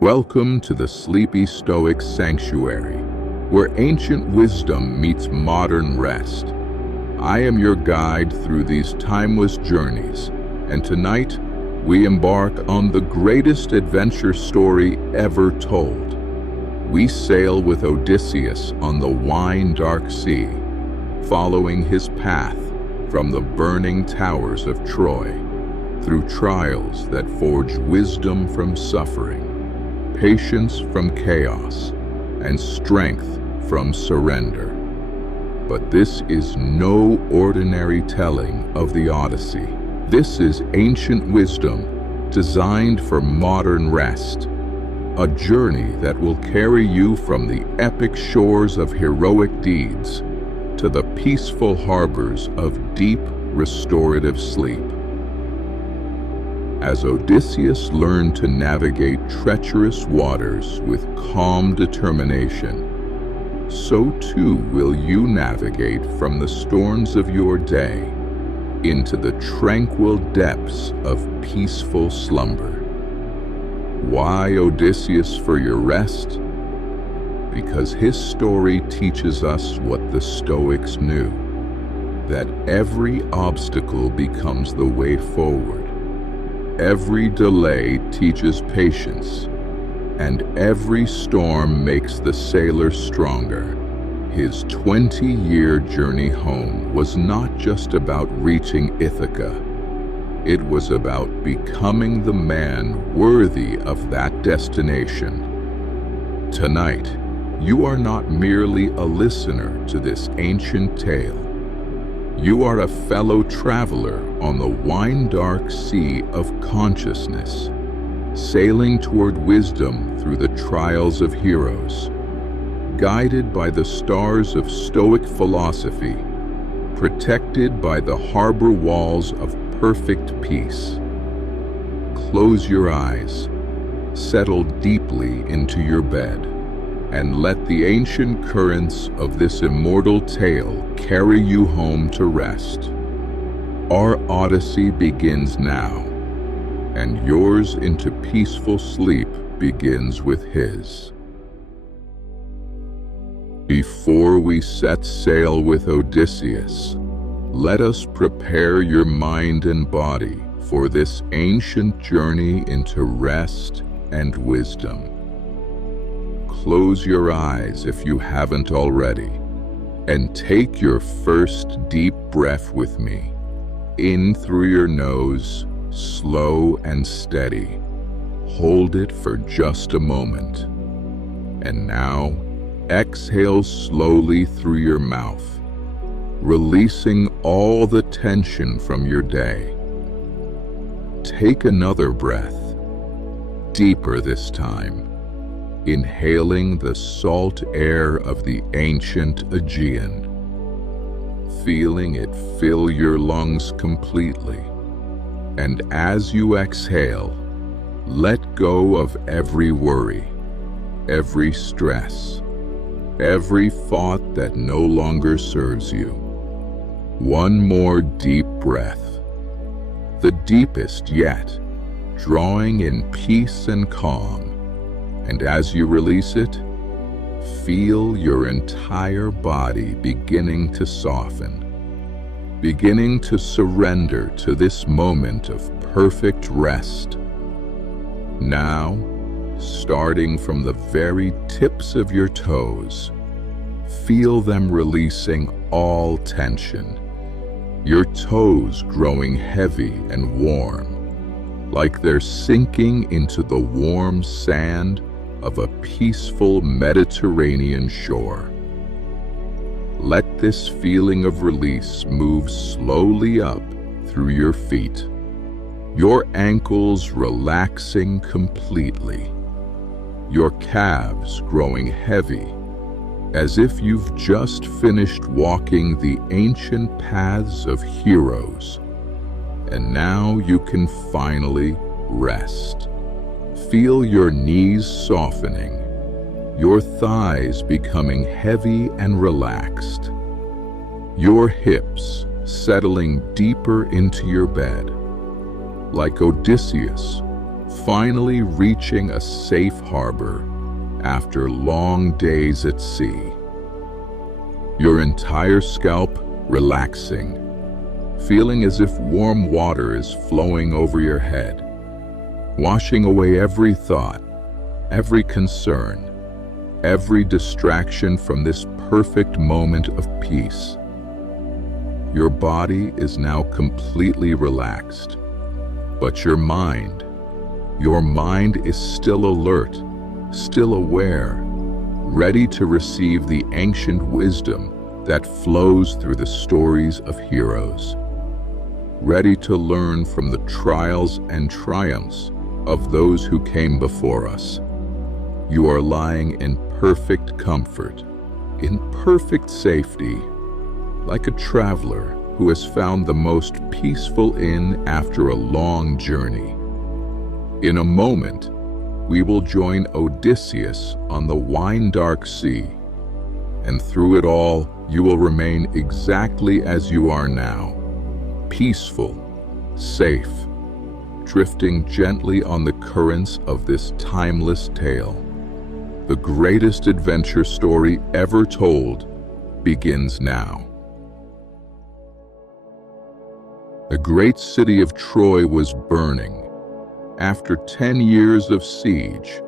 Welcome to the Sleepy Stoic Sanctuary, where ancient wisdom meets modern rest. I am your guide through these timeless journeys, and tonight we embark on the greatest adventure story ever told. We sail with Odysseus on the wine-dark sea, following his path from the burning towers of Troy, through trials that forge wisdom from suffering, patience from chaos, and strength from surrender. But this is no ordinary telling of the Odyssey. This is ancient wisdom designed for modern rest, a journey that will carry you from the epic shores of heroic deeds to the peaceful harbors of deep, restorative sleep. As Odysseus learned to navigate treacherous waters with calm determination, so too will you navigate from the storms of your day into the tranquil depths of peaceful slumber. Why Odysseus for your rest? Because his story teaches us what the Stoics knew, that every obstacle becomes the way forward. Every delay teaches patience, and every storm makes the sailor stronger. His 20-year journey home was not just about reaching Ithaca. It was about becoming the man worthy of that destination. Tonight, you are not merely a listener to this ancient tale. You are a fellow traveler on the wine-dark sea of consciousness, sailing toward wisdom through the trials of heroes, guided by the stars of Stoic philosophy, protected by the harbor walls of perfect peace. Close your eyes, settle deeply into your bed, and let the ancient currents of this immortal tale carry you home to rest. Our Odyssey begins now, and yours into peaceful sleep begins with his. Before we set sail with Odysseus, let us prepare your mind and body for this ancient journey into rest and wisdom. Close your eyes if you haven't already, and take your first deep breath with me. In through your nose, slow and steady. Hold it for just a moment. And now, exhale slowly through your mouth, releasing all the tension from your day. Take another breath, deeper this time, inhaling the salt air of the ancient Aegean, feeling it fill your lungs completely. And as you exhale, let go of every worry, every stress, every thought that no longer serves you. One more deep breath, the deepest yet, drawing in peace and calm. And as you release it, feel your entire body beginning to soften, beginning to surrender to this moment of perfect rest. Now, starting from the very tips of your toes, feel them releasing all tension, your toes growing heavy and warm, like they're sinking into the warm sand of a peaceful Mediterranean shore. Let this feeling of release move slowly up through your feet, your ankles relaxing completely, your calves growing heavy, as if you've just finished walking the ancient paths of heroes, and now you can finally rest. Feel your knees softening, your thighs becoming heavy and relaxed, your hips settling deeper into your bed, like Odysseus, finally reaching a safe harbor after long days at sea. Your entire scalp relaxing, feeling as if warm water is flowing over your head, washing away every thought, every concern, every distraction from this perfect moment of peace. Your body is now completely relaxed, but your mind is still alert, still aware, ready to receive the ancient wisdom that flows through the stories of heroes, ready to learn from the trials and triumphs of those who came before us. You are lying in perfect comfort, in perfect safety, like a traveler who has found the most peaceful inn after a long journey. In a moment, we will join Odysseus on the wine-dark sea, and through it all, you will remain exactly as you are now, peaceful, safe, drifting gently on the currents of this timeless tale. The greatest adventure story ever told begins now. The great city of Troy was burning. After 10 years of siege,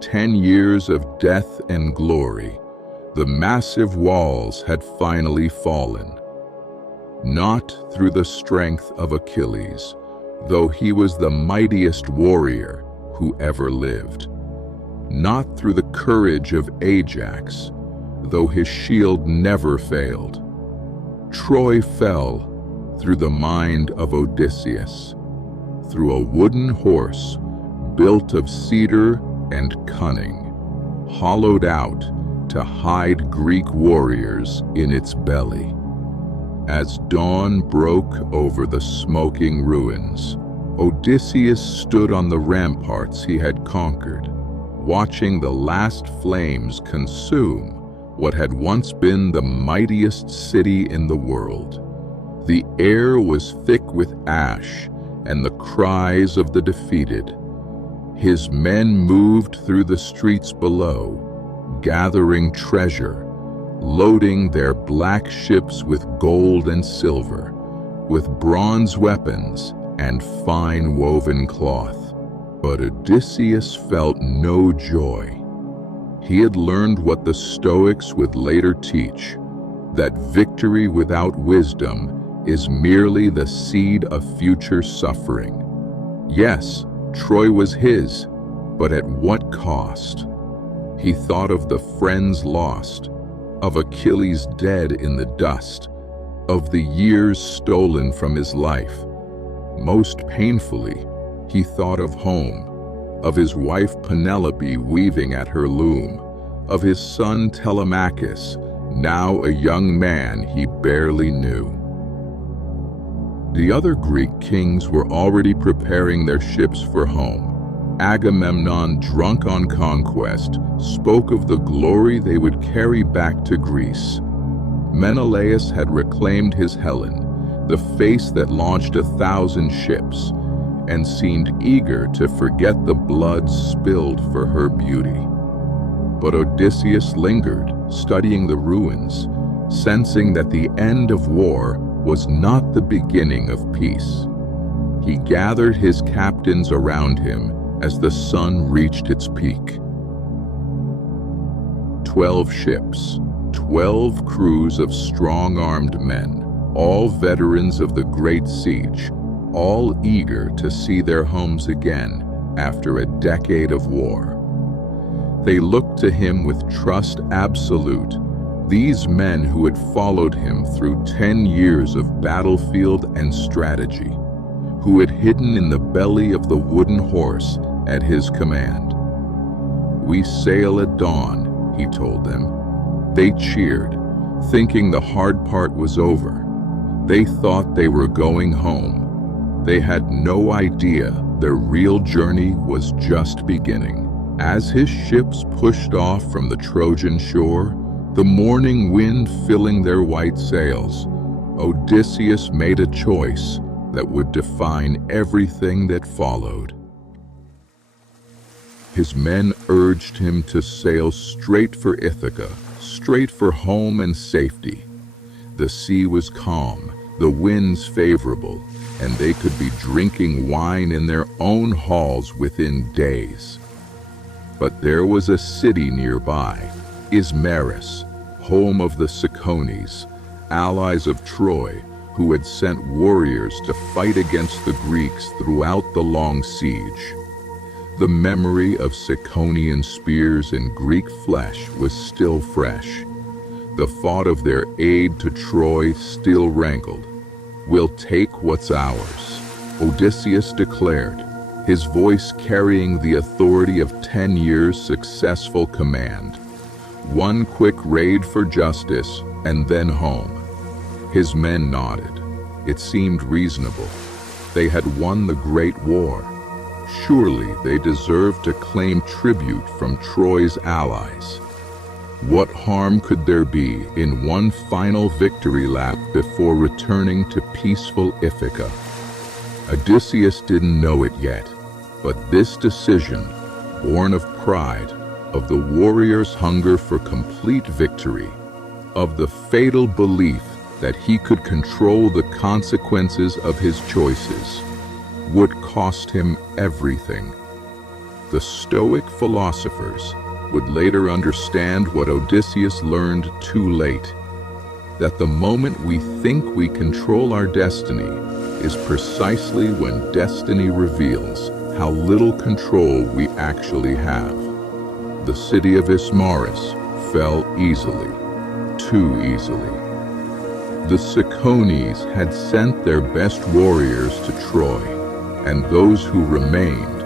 10 years of death and glory, the massive walls had finally fallen. Not through the strength of Achilles, though he was the mightiest warrior who ever lived. Not through the courage of Ajax, though his shield never failed. Troy fell through the mind of Odysseus, through a wooden horse built of cedar and cunning, hollowed out to hide Greek warriors in its belly. As dawn broke over the smoking ruins, Odysseus stood on the ramparts he had conquered, watching the last flames consume what had once been the mightiest city in the world. The air was thick with ash and the cries of the defeated. His men moved through the streets below, gathering treasure, loading their black ships with gold and silver, with bronze weapons and fine woven cloth. But Odysseus felt no joy. He had learned what the Stoics would later teach, that victory without wisdom is merely the seed of future suffering. Yes, Troy was his, but at what cost? He thought of the friends lost, of Achilles dead in the dust, of the years stolen from his life. Most painfully, he thought of home, of his wife Penelope weaving at her loom, of his son Telemachus, now a young man he barely knew. The other Greek kings were already preparing their ships for home. Agamemnon, drunk on conquest, spoke of the glory they would carry back to Greece. Menelaus had reclaimed his Helen, the face that launched 1,000 ships, and seemed eager to forget the blood spilled for her beauty. But Odysseus lingered, studying the ruins, sensing that the end of war was not the beginning of peace. He gathered his captains around him as the sun reached its peak. 12 ships, 12 crews of strong-armed men, all veterans of the Great Siege, all eager to see their homes again after a decade of war. They looked to him with trust absolute, these men who had followed him through 10 years of battlefield and strategy, who had hidden in the belly of the wooden horse at his command. "We sail at dawn," he told them. They cheered, thinking the hard part was over. They thought they were going home. They had no idea their real journey was just beginning. As his ships pushed off from the Trojan shore, the morning wind filling their white sails, Odysseus made a choice that would define everything that followed. his men urged him to sail straight for Ithaca, straight for home and safety. The sea was calm, the winds favorable, and they could be drinking wine in their own halls within days. But there was a city nearby, Ismaris, home of the Cicones, allies of Troy, who had sent warriors to fight against the Greeks throughout the long siege. The memory of Ciconian spears and Greek flesh was still fresh. The thought of their aid to Troy still rankled. "We'll take what's ours," Odysseus declared, his voice carrying the authority of 10 years' successful command. One quick raid for justice, and then home. His men nodded. It seemed reasonable. They had won the Great War. Surely they deserved to claim tribute from Troy's allies. What harm could there be in one final victory lap before returning to peaceful Ithaca? Odysseus didn't know it yet, but this decision, born of pride, of the warrior's hunger for complete victory, of the fatal belief that he could control the consequences of his choices, would cost him everything. The Stoic philosophers would later understand what Odysseus learned too late, that the moment we think we control our destiny is precisely when destiny reveals how little control we actually have. The city of Ismaris fell easily, too easily. The Cicones had sent their best warriors to Troy, and those who remained,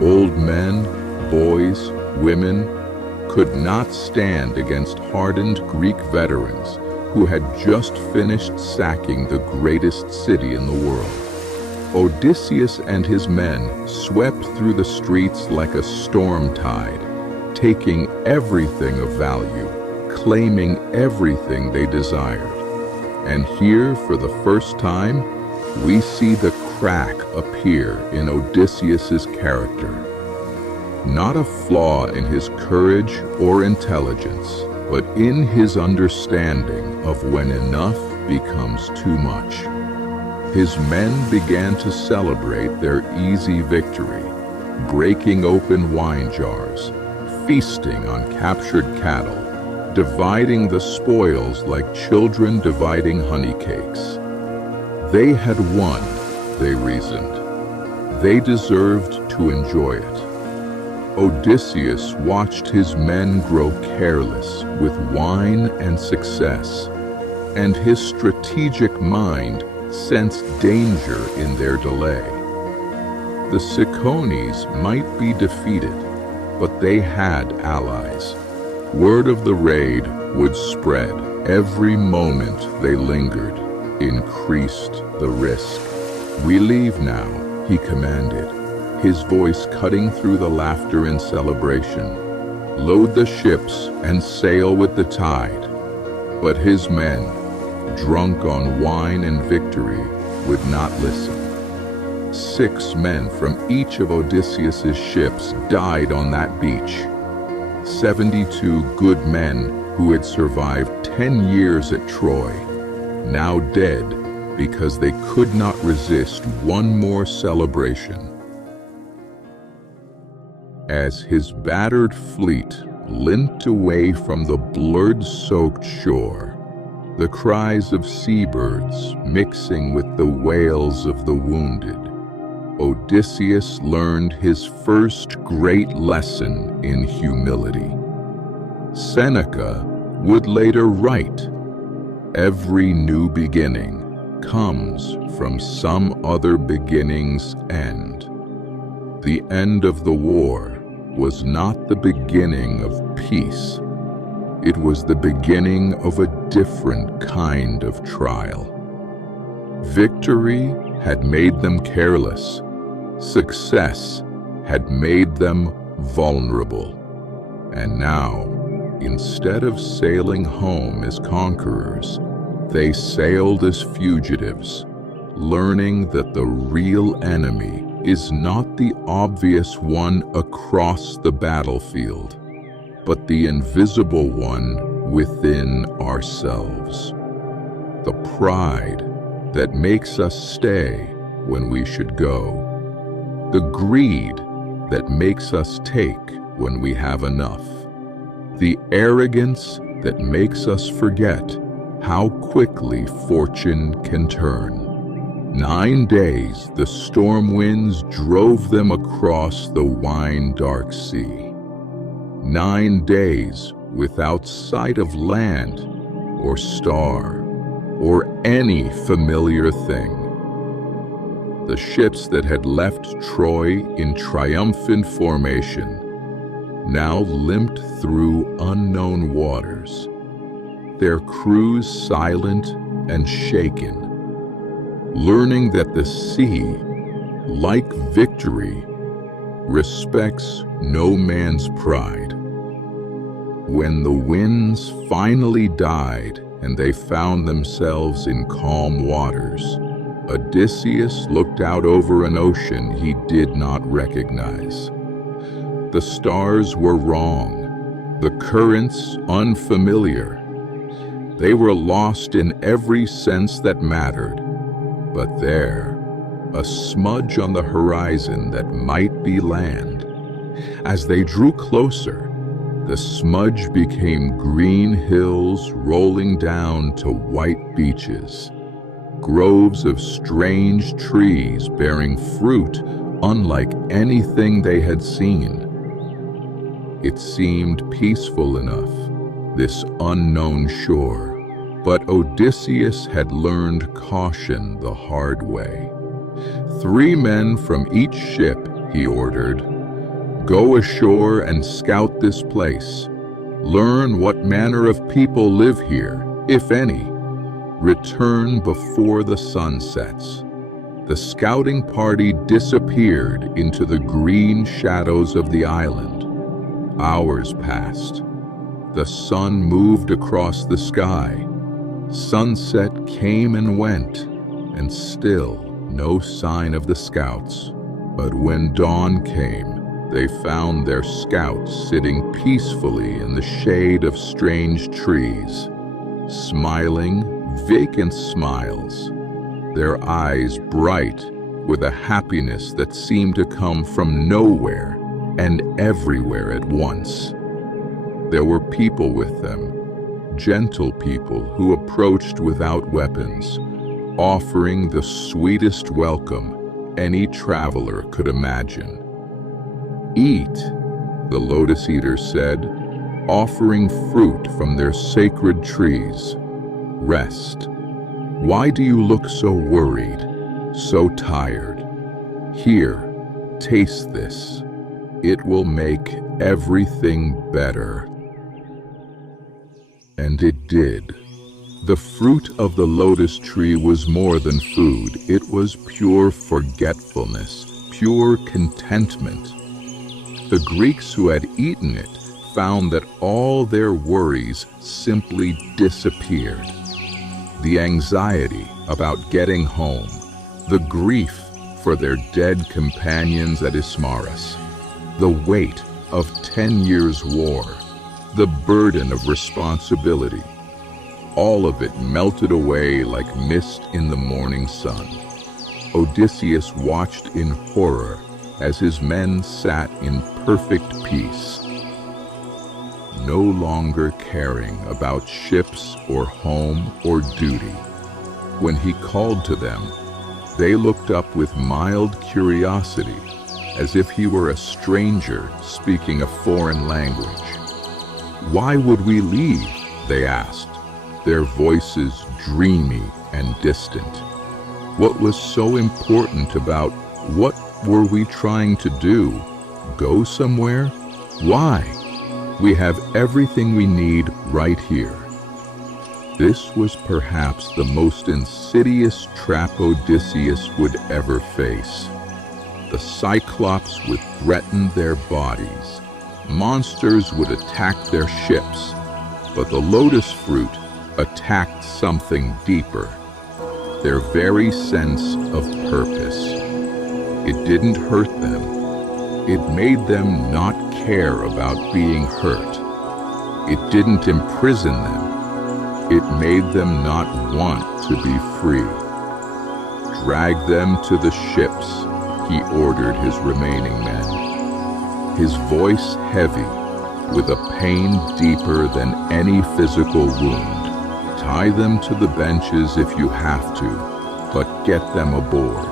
old men, boys, women, could not stand against hardened Greek veterans who had just finished sacking the greatest city in the world. Odysseus and his men swept through the streets like a storm tide, taking everything of value, claiming everything they desired. And here, for the first time, we see the crack appear in Odysseus's character. Not a flaw in his courage or intelligence, but in his understanding of when enough becomes too much. His men began to celebrate their easy victory, breaking open wine jars, feasting on captured cattle, dividing the spoils like children dividing honey cakes. They had won, they reasoned. They deserved to enjoy it. Odysseus watched his men grow careless with wine and success, and his strategic mind sensed danger in their delay. The Cicones might be defeated, but they had allies. Word of the raid would spread. Every moment they lingered increased the risk. "We leave now," he commanded, his voice cutting through the laughter and celebration. "Load the ships and sail with the tide." But his men, drunk on wine and victory, would not listen. 6 men from each of Odysseus's ships died on that beach. 72 good men who had survived 10 years at Troy, now dead because they could not resist one more celebration. As his battered fleet limped away from the blood-soaked shore, the cries of seabirds mixing with the wails of the wounded, Odysseus learned his first great lesson in humility. Seneca would later write, "Every new beginning comes from some other beginning's end." The end of the war was not the beginning of peace. It was the beginning of a different kind of trial. Victory had made them careless. Success had made them vulnerable. And now, instead of sailing home as conquerors, they sailed as fugitives, learning that the real enemy is not not the obvious one across the battlefield, but the invisible one within ourselves. The pride that makes us stay when we should go. The greed that makes us take when we have enough. The arrogance that makes us forget how quickly fortune can turn. 9 days the storm winds drove them across the wine-dark sea. 9 days without sight of land or star or any familiar thing. The ships that had left Troy in triumphant formation now limped through unknown waters, their crews silent and shaken, learning that the sea, like victory, respects no man's pride. When the winds finally died and they found themselves in calm waters, Odysseus looked out over an ocean he did not recognize. The stars were wrong, the currents unfamiliar. They were lost in every sense that mattered. But there, a smudge on the horizon that might be land. As they drew closer, the smudge became green hills rolling down to white beaches, groves of strange trees bearing fruit unlike anything they had seen. It seemed peaceful enough, this unknown shore. But Odysseus had learned caution the hard way. 3 men from each ship, he ordered, go ashore and scout this place. Learn what manner of people live here, if any. Return before the sun sets. The scouting party disappeared into the green shadows of the island. Hours passed. The sun moved across the sky. Sunset came and went, and still no sign of the scouts. But when dawn came, they found their scouts sitting peacefully in the shade of strange trees, smiling vacant smiles, their eyes bright with a happiness that seemed to come from nowhere and everywhere at once. There were people with them, gentle people who approached without weapons, offering the sweetest welcome any traveler could imagine. Eat, the lotus eaters said, offering fruit from their sacred trees. Rest. Why do you look so worried, so tired? Here, taste this. It will make everything better. And it did. The fruit of the lotus tree was more than food. It was pure forgetfulness, pure contentment. The Greeks who had eaten it found that all their worries simply disappeared. The anxiety about getting home, the grief for their dead companions at Ismarus, the weight of 10 years' war, the burden of responsibility, all of it melted away like mist in the morning sun. Odysseus watched in horror as his men sat in perfect peace, no longer caring about ships or home or duty. When he called to them, they looked up with mild curiosity, as if he were a stranger speaking a foreign language. "Why would we leave?" they asked, their voices dreamy and distant. What was so important about what were we trying to do? Go somewhere? Why? We have everything we need right here. This was perhaps the most insidious trap Odysseus would ever face. The Cyclops would threaten their bodies. Monsters would attack their ships. But the lotus fruit attacked something deeper, their very sense of purpose. It didn't hurt them. It made them not care about being hurt. It didn't imprison them. It made them not want to be free. Drag them to the ships, he ordered his remaining men. His voice heavy, with a pain deeper than any physical wound. Tie them to the benches if you have to, but get them aboard.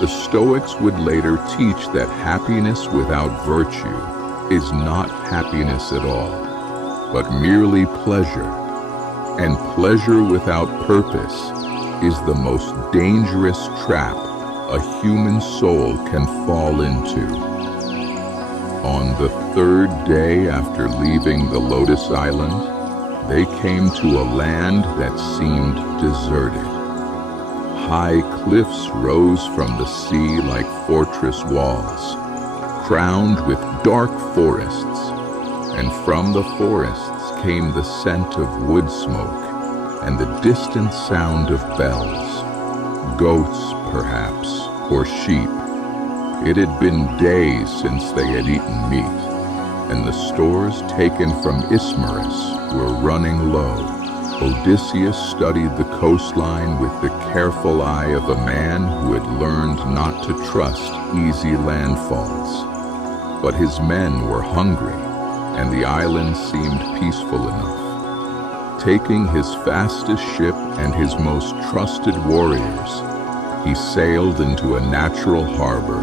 The Stoics would later teach that happiness without virtue is not happiness at all, but merely pleasure. And pleasure without purpose is the most dangerous trap a human soul can fall into. On the third day after leaving the Lotus Island, they came to a land that seemed deserted. High cliffs rose from the sea like fortress walls, crowned with dark forests, and from the forests came the scent of wood smoke and the distant sound of bells. Goats, perhaps, or sheep. It had been days since they had eaten meat, and the stores taken from Ismarus were running low. Odysseus studied the coastline with the careful eye of a man who had learned not to trust easy landfalls. But his men were hungry, and the island seemed peaceful enough. Taking his fastest ship and his most trusted warriors, he sailed into a natural harbor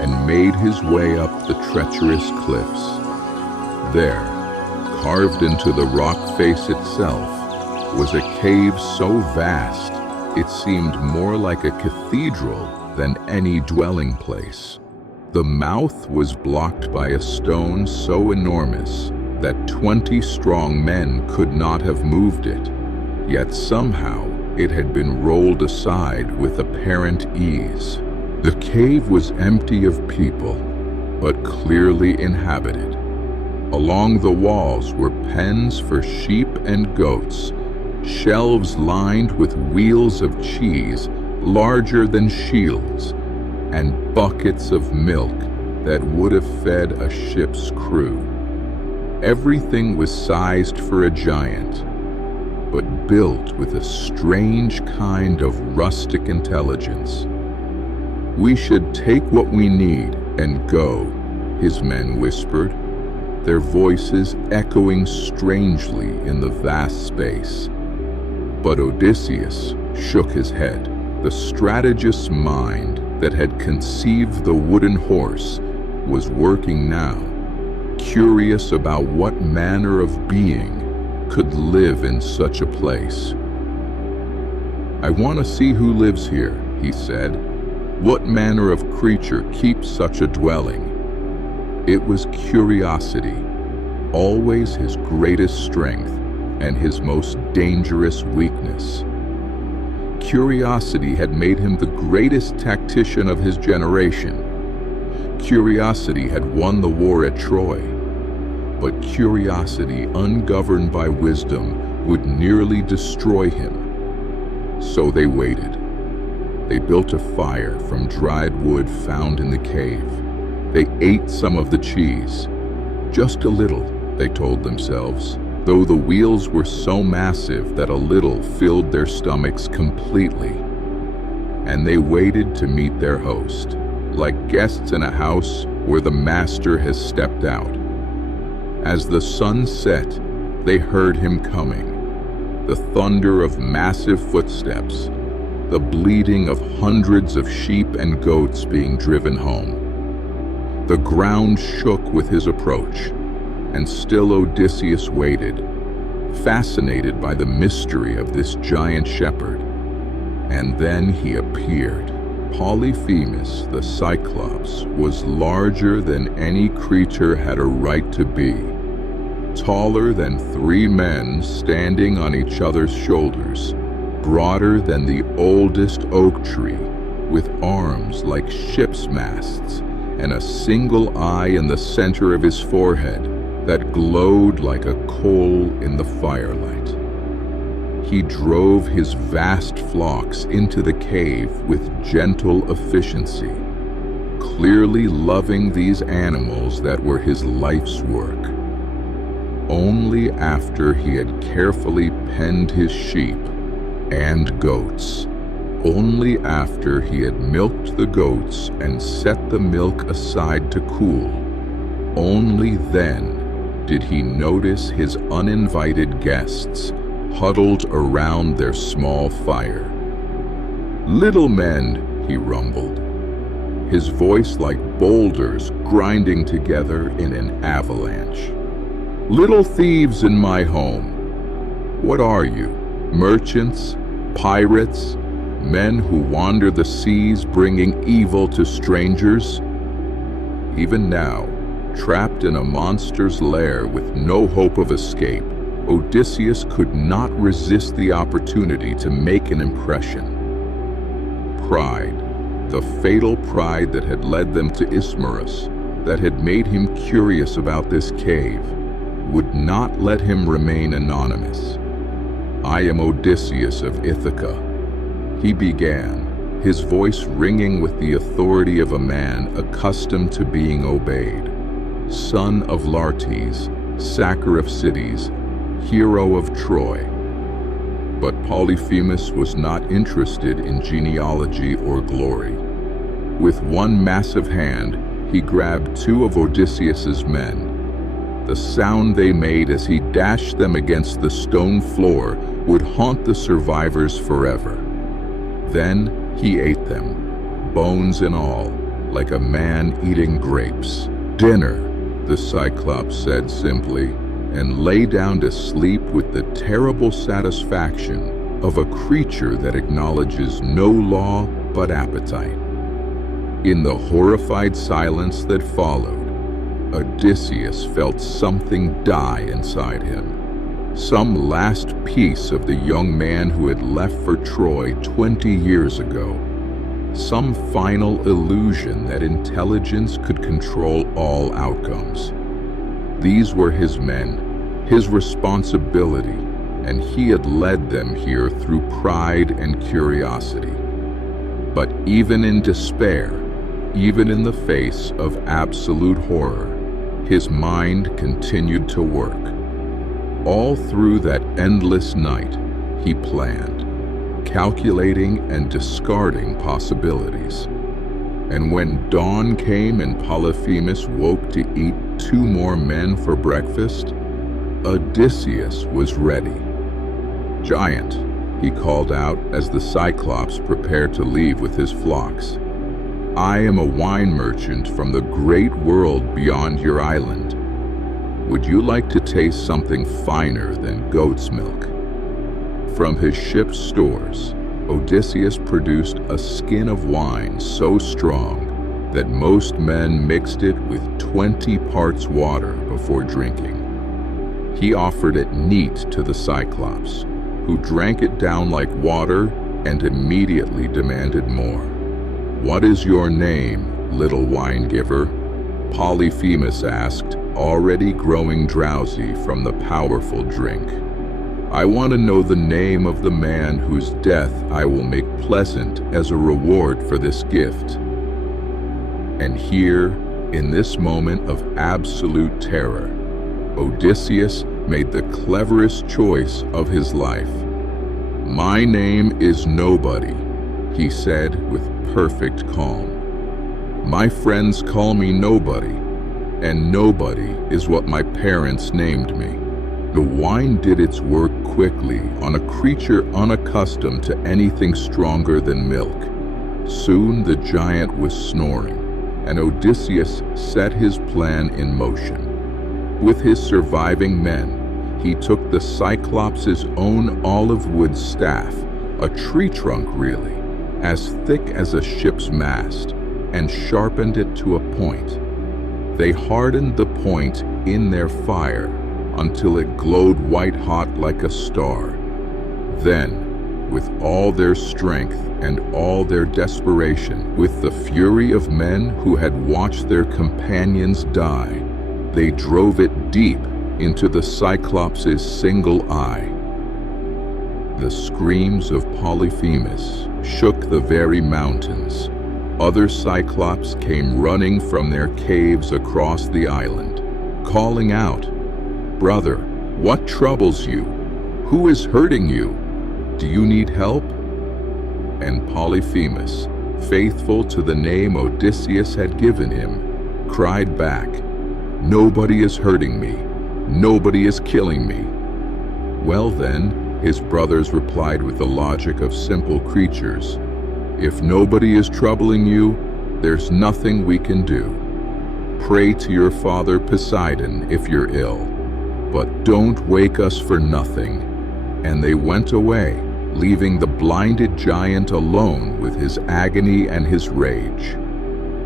and made his way up the treacherous cliffs. There, carved into the rock face itself, was a cave so vast it seemed more like a cathedral than any dwelling place. The mouth was blocked by a stone so enormous that 20 strong men could not have moved it, yet somehow it had been rolled aside with apparent ease. The cave was empty of people, but clearly inhabited. Along the walls were pens for sheep and goats, shelves lined with wheels of cheese larger than shields, and buckets of milk that would have fed a ship's crew. Everything was sized for a giant, but built with a strange kind of rustic intelligence. "We should take what we need and go," his men whispered, their voices echoing strangely in the vast space. But Odysseus shook his head. The strategist's mind that had conceived the wooden horse was working now, curious about what manner of being could live in such a place. "I want to see who lives here," he said. "What manner of creature keeps such a dwelling?" It was curiosity, always his greatest strength and his most dangerous weakness. Curiosity had made him the greatest tactician of his generation. Curiosity had won the war at Troy. But curiosity ungoverned by wisdom would nearly destroy him. So they waited. They built a fire from dried wood found in the cave. They ate some of the cheese. Just a little, they told themselves, though the wheels were so massive that a little filled their stomachs completely. And they waited to meet their host, like guests in a house where the master has stepped out. As the sun set, they heard him coming, the thunder of massive footsteps, the bleating of hundreds of sheep and goats being driven home. The ground shook with his approach, and still Odysseus waited, fascinated by the mystery of this giant shepherd. And then he appeared. Polyphemus, the Cyclops, was larger than any creature had a right to be, taller than 3 men standing on each other's shoulders, broader than the oldest oak tree, with arms like ship's masts, and a single eye in the center of his forehead that glowed like a coal in the firelight. He drove his vast flocks into the cave with gentle efficiency, clearly loving these animals that were his life's work. Only after he had carefully penned his sheep and goats, only after he had milked the goats and set the milk aside to cool, only then did he notice his uninvited guests huddled around their small fire. "Little men," he rumbled, his voice like boulders grinding together in an avalanche. "Little thieves in my home. What are you? Merchants? Pirates? Men who wander the seas bringing evil to strangers?" Even now, trapped in a monster's lair with no hope of escape, Odysseus could not resist the opportunity to make an impression. Pride, the fatal pride that had led them to Ismarus, that had made him curious about this cave, would not let him remain anonymous. "I am Odysseus of Ithaca," he began, his voice ringing with the authority of a man accustomed to being obeyed. "Son of Laertes, sacker of cities, hero of Troy." But Polyphemus was not interested in genealogy or glory. With one massive hand, he grabbed two of Odysseus's men. The sound they made as he dashed them against the stone floor would haunt the survivors forever. Then he ate them, bones and all, like a man eating grapes. "Dinner," the Cyclops said simply, and lay down to sleep with the terrible satisfaction of a creature that acknowledges no law but appetite. In the horrified silence that followed, Odysseus felt something die inside him. Some last piece of the young man who had left for Troy 20 years ago. Some final illusion that intelligence could control all outcomes. These were his men, his responsibility, and he had led them here through pride and curiosity. But even in despair, even in the face of absolute horror, his mind continued to work. All through that endless night, he planned, calculating and discarding possibilities. And when dawn came and Polyphemus woke to eat 2 more men for breakfast, Odysseus was ready. "Giant," he called out as the Cyclops prepared to leave with his flocks, "I am a wine merchant from the great world beyond your island. Would you like to taste something finer than goat's milk?" From his ship's stores, Odysseus produced a skin of wine so strong that most men mixed it with 20 parts water before drinking. He offered it neat to the Cyclops, who drank it down like water and immediately demanded more. "What is your name, little wine giver?" Polyphemus asked, already growing drowsy from the powerful drink. "I want to know the name of the man whose death I will make pleasant as a reward for this gift." And here, in this moment of absolute terror, Odysseus made the cleverest choice of his life. "My name is Nobody," he said with perfect calm. "My friends call me Nobody, and Nobody is what my parents named me." The wine did its work quickly on a creature unaccustomed to anything stronger than milk. Soon the giant was snoring, and Odysseus set his plan in motion. With his surviving men, he took the Cyclops' own olive wood staff, a tree trunk really, as thick as a ship's mast, and sharpened it to a point. They hardened the point in their fire until it glowed white-hot like a star. Then, with all their strength and all their desperation, with the fury of men who had watched their companions die, they drove it deep into the Cyclops' single eye. The screams of Polyphemus shook the very mountains, Other Cyclops came running from their caves across the island, calling out, "Brother, what troubles you? Who is hurting you? Do you need help?" And Polyphemus, faithful to the name Odysseus had given him, cried back, "Nobody is hurting me. Nobody is killing me." "Well then," his brothers replied with the logic of simple creatures, "if nobody is troubling you, there's nothing we can do. Pray to your father Poseidon if you're ill, but don't wake us for nothing." And they went away, leaving the blinded giant alone with his agony and his rage.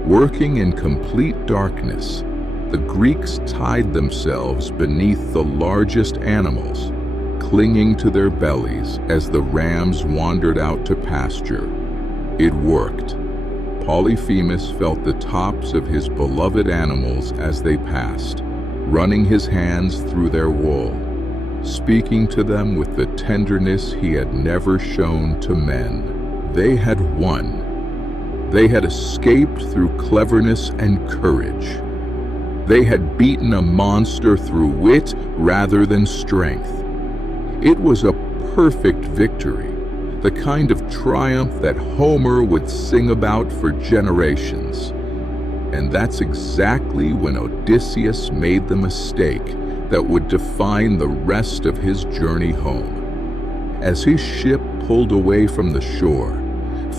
Working in complete darkness, the Greeks tied themselves beneath the largest animals, clinging to their bellies as the rams wandered out to pasture. It worked. Polyphemus felt the tops of his beloved animals as they passed, running his hands through their wool, speaking to them with the tenderness he had never shown to men. They had won. They had escaped through cleverness and courage. They had beaten a monster through wit rather than strength. It was a perfect victory, the kind of triumph that Homer would sing about for generations. And that's exactly when Odysseus made the mistake that would define the rest of his journey home. As his ship pulled away from the shore,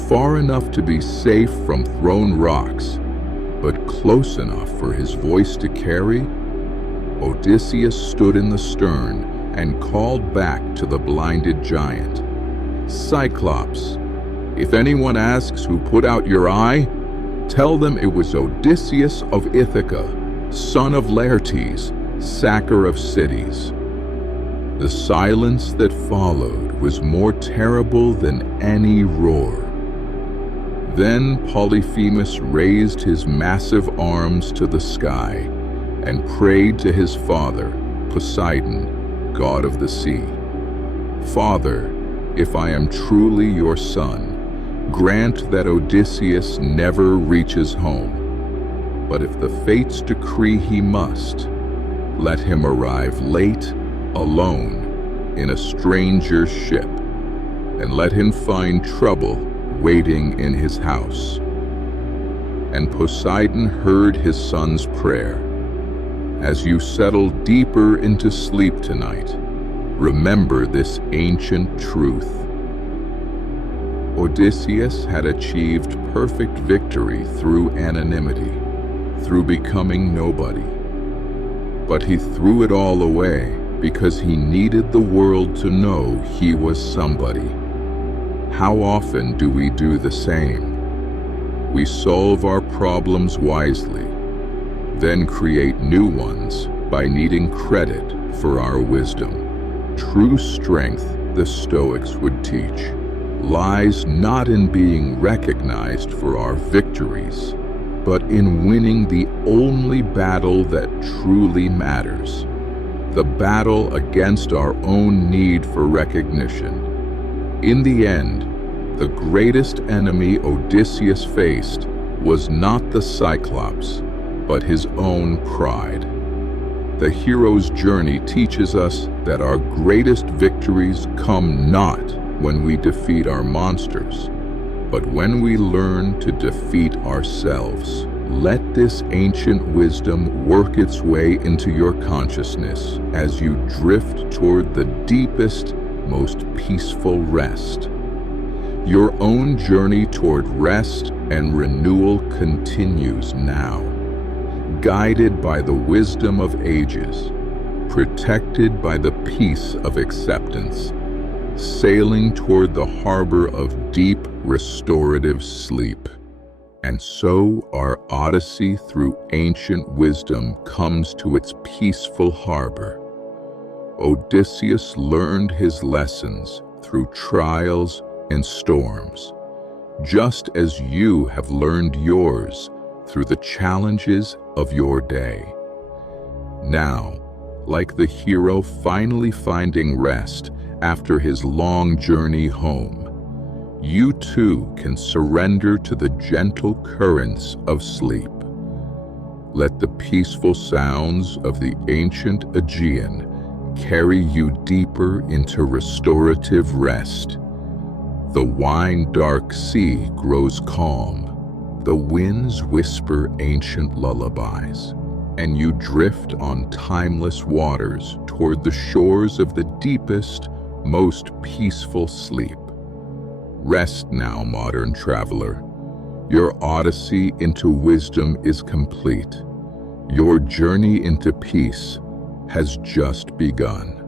far enough to be safe from thrown rocks, but close enough for his voice to carry, Odysseus stood in the stern and called back to the blinded giant, "Cyclops, if anyone asks who put out your eye, tell them it was Odysseus of Ithaca, son of Laertes, sacker of cities." The silence that followed was more terrible than any roar. Then Polyphemus raised his massive arms to the sky and prayed to his father, Poseidon, god of the sea. "Father, if I am truly your son, grant that Odysseus never reaches home. But if the fates decree he must, let him arrive late, alone, in a stranger's ship, and let him find trouble waiting in his house." And Poseidon heard his son's prayer. As you settle deeper into sleep tonight, remember this ancient truth. Odysseus had achieved perfect victory through anonymity, through becoming nobody. But he threw it all away because he needed the world to know he was somebody. How often do we do the same? We solve our problems wisely, then create new ones by needing credit for our wisdom. True strength, the Stoics would teach, lies not in being recognized for our victories, but in winning the only battle that truly matters, the battle against our own need for recognition. In the end, the greatest enemy Odysseus faced was not the Cyclops, but his own pride. The hero's journey teaches us that our greatest victories come not when we defeat our monsters, but when we learn to defeat ourselves. Let this ancient wisdom work its way into your consciousness as you drift toward the deepest, most peaceful rest. Your own journey toward rest and renewal continues now, guided by the wisdom of ages, protected by the peace of acceptance, sailing toward the harbor of deep restorative sleep. And so our Odyssey through ancient wisdom comes to its peaceful harbor. Odysseus learned his lessons through trials and storms, just as you have learned yours through the challenges of your day. Now, like the hero finally finding rest after his long journey home, you too can surrender to the gentle currents of sleep. Let the peaceful sounds of the ancient Aegean carry you deeper into restorative rest. The wine-dark sea grows calm, the winds whisper ancient lullabies, and you drift on timeless waters toward the shores of the deepest, most peaceful sleep. Rest now, modern traveler. Your odyssey into wisdom is complete. Your journey into peace has just begun.